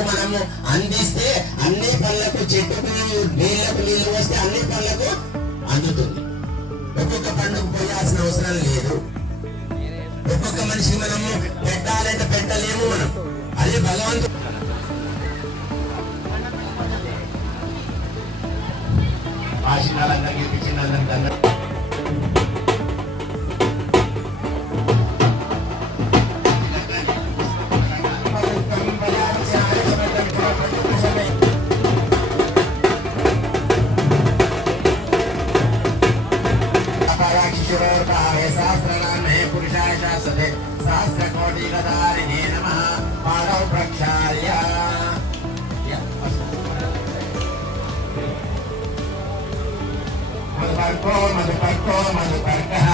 కనుక మనము అందిస్తే అన్ని పనులకు చెట్టుకు నీళ్లు వస్తే అన్ని పనులకు అందుతుంది. ఒక్కొక్క పండుగ పోయాల్సిన అవసరం లేదు. ఒక్కొక్క మనిషికి మనము పెట్టాలంటే పెట్టలేము మనం. అది భగవంతుడు ఆశీర్వాదాలందరికీ ఇచ్చిందందరికీ सहस्रकोटिगदारिणे नमः पादौ प्रक्षाल्य मधुपर्कः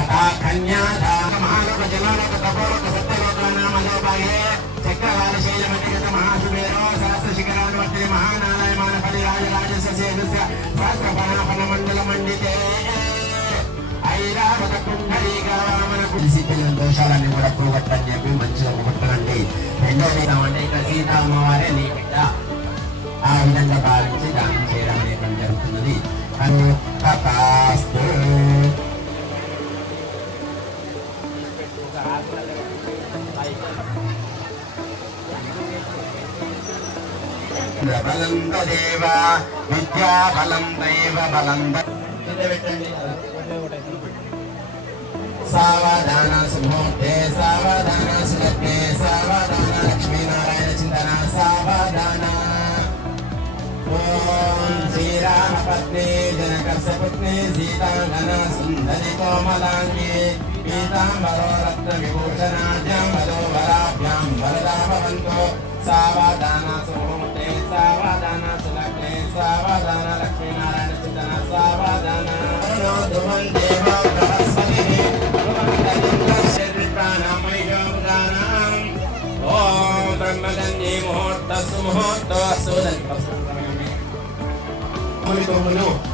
अथा कन्याधा महालोक जलोक तपोलोक सत्यलोकानां मधोभागे चक्रवालशैलमतिगत महासुमेरो सहस्रशिखरानुवर्ते महानारायणफलिराजराजस्य सेनस्य सहस्रफलाफलमण्डलमण्डिते ఐరావత కుండలీగామన డిసిప్లిన్ దోషాలన్నీ కూడా పోగొట్టని చెప్పి మంచిగా పోగొట్టండి. రెండోది ఏమంటే ఇక్కడ సీత అమ్మవారే నీ బిడ్డ ఆ విధంగా భావించి దానం చేయడం అనేటువంటి జరుగుతున్నది. బలం దేవ విద్యా బలం దైవ బలం పెట్టండి. సావధాన సుమూర్తే సావధాన సులగ్నే సావధాన లక్ష్మీనారాయణ చింతన సావధాన. ఓం శ్రీరామ పత్ని జనకస్య పుత్ని సీతాంగన సుందరి కోమలాంగి పీతాంబరో రత్న విభూషణాభ్యాం వధూవరాభ్యాం వరదా భవంతు. సావధాన సుమూర్తే సావధాన సులగ్నే సావధాన లక్ష్మీనారాయణ చింతన సావధాన.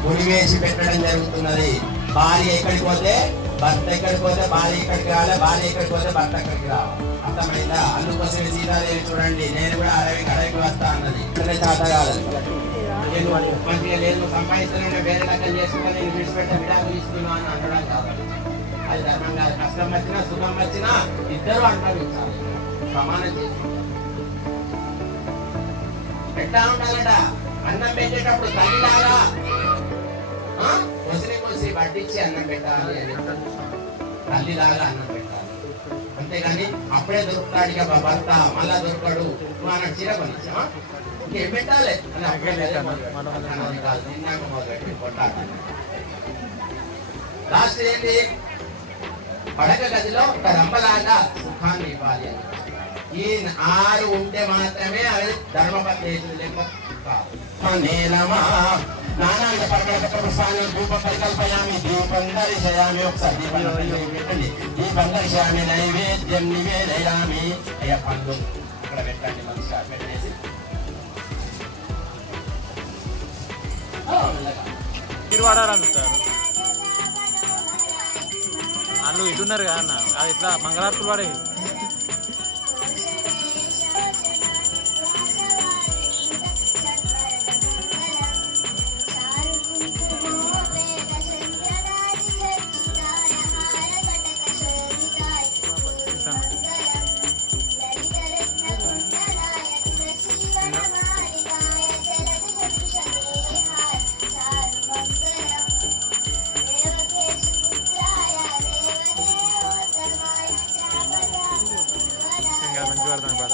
మునివేసి పెట్టడం జరుగుతున్నది. భార్య ఎక్కడికి పోతే భర్త ఎక్కడికి పోతే భార్య ఎక్కడికి రావాలి, భార్య ఎక్కడికి పోతే భర్త ఎక్కడికి రావాలి. అర్థమైందా? అందుకోసం సీతాదేవి చూడండి, నేను కూడా అడవికి వస్తా అన్నది. చేత కాలేదు మంచిగా లేదు సంపాదిస్తున్నా వేరే లెక్కలు చేసుకుని నేను విడిచిపెట్ట విడాకులు ఇస్తున్నా అని అంటడం కాదు. అది ధర్మం కాదు. కష్టం వచ్చినా సుఖం వచ్చినా ఇద్దరు అనుభవించాలి, సమానం చేసి పెట్టా ఉండాలట. అన్నం పెట్టేటప్పుడు తల్లిలాగా కొసి పట్టించి అన్నం పెట్టాలి అని తల్లిలాగా అన్నం పెట్టాలి. అంతేగాని అప్పుడే దొరుకుతాడు ఇక భర్త మళ్ళా దొరకడు నువ్వు అన్న చీర కొనిచ్చా ఇంకేం పెట్టాలి అని అప్పుడే లాస్ట్ ఏంటి? పడక గదిలో ఒక రంపలాగా సుఖాన్ని ఇవ్వాలి అని. ఈ 6 ఉంటే మాత్రమే అవి ధర్మపత్ని లెక్క. నానాంగ పర్వత పుష్పాన్ని ధూప పరికల్పయామి దీపం దర్శయామి. ఒకసారి దీపం పెట్టండి. దీపం దర్శయామి నైవేద్యం నివేదయామి. అయ్యా పండు ఇక్కడ పెట్టండి, మంచిగా పెట్టేసి మీరు వాడాలని సార్ వాళ్ళు ఇటున్నారు కదా అన్న, అది ఇట్లా మంగళార్తులు వాడే మంచి పడతాను బాధ.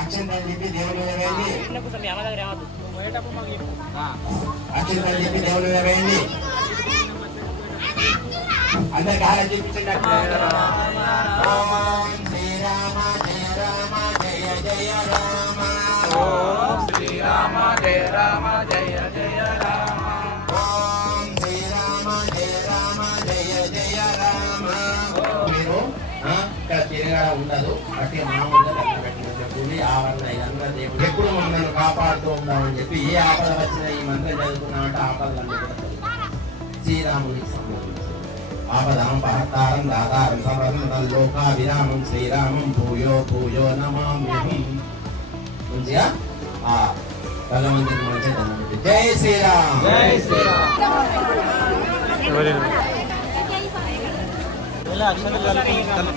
అక్షంతలు చెప్పి దేవుడు అక్షంతలు చెప్పి దేవుని మీద వేయండి. అందరు కాలం చూపించండి. ఓం శ్రీరామ జయ రామ జయ జయ రామ. ఓం శ్రీరామ జయ రామ జయ జయ రామ. ఓం శ్రీరామ జయ రామ జయ జయ రామ. మీరు ఇక్కడ తిరగడ ఉండదు, అట్టి మామూలుగా దగ్గర పెట్టినటువంటి ఆవరణ ఇదంతా దేవుడు ఎప్పుడు మమ్మల్ని కాపాడుతూ ఉండాలని చెప్పి ఏ ఆపద వచ్చినా ఈ మంత్రం చదువుకున్నామంటే ఆపదలన్నీ కూడా శ్రీరామునికి సంబంధించి ఆపదాం పహత్తారం దాతారం సమర్థం లోకా విరామం శ్రీరామం భూయో భూయో నమామ్యహం. మంచిగా ఆ భగవంతుని మంచిగా దండం పెట్టి జై శ్రీరామ్. జై శ్రీరామ్. అక్షరాలు